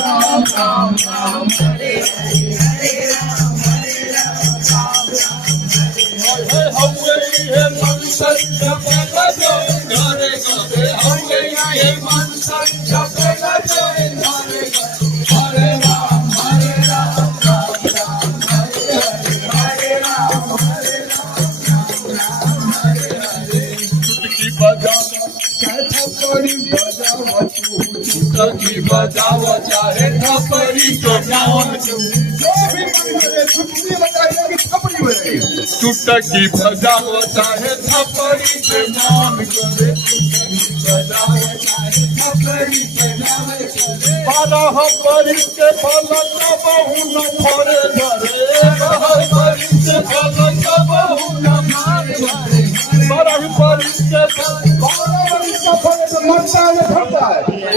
राम राम राम हरे हरे हवे ये मंत्र जपेगा जो घरे घरे हवे ये मंत्र जपेगा जो घरे घरे हरे राम राम राम हरे राम चुटकी बजाओ चाहे थपड़ी बजाओ चुटकी बजाओ चाहे थपड़ी बजाओ चुटकी बजाओ कि थपड़ी बजाओ चुटकी बजाओ चाहे थपड़ी पे मान करे चुटकी बजाओ चाहे थपड़ी पे मान करे 12 बरिस के फलक बहु न फरे घरे 12 बरिस के फलक बहु न मारे घरे 12 बरिस के फलक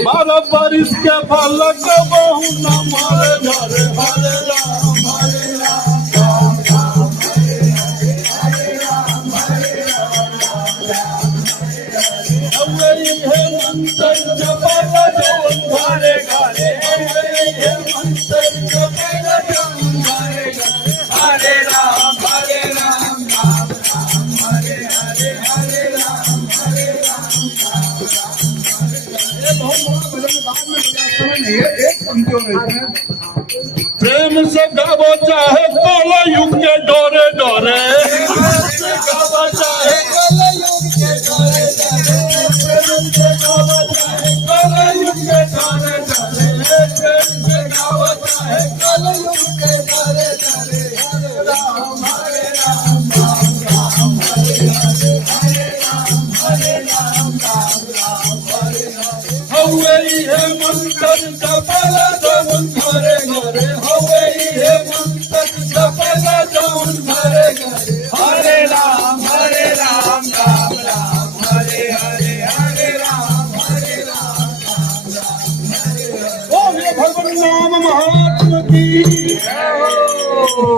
12 बरिस के फलक बहु न मारे घरे हरे राम राम राम हरे राम हवे ये मंत्र जपेगा जो घरे घरे हवे ये मंत्र जपेगा जो घरे घरे हरे राम राम हरे हरे हरे राम ये बहुत बड़ा भजन बाद में नहीं है एक पंक्तियों में प्रेम से गावो चाहे कोला युग के डोरे डोरे प्रेम से गावो चाहे कोला युग के डोरे डोरे प्रेम से गावो चाहे कोला युग के डोरे डोरे प्रेम से गावो चाहे कोला युग के डोरे डोरे हरे राम राम राम हरे हरे हरे राम राम हरे हवे ये मंत्र जपेगा जो घरे घरे हवे ये मंत्र जपेगा जो घरे घरे हरे राम राम राम हरे हरे हरे राम राम राम हरे बोलिए भगवान नाम महात्मा की जय हो।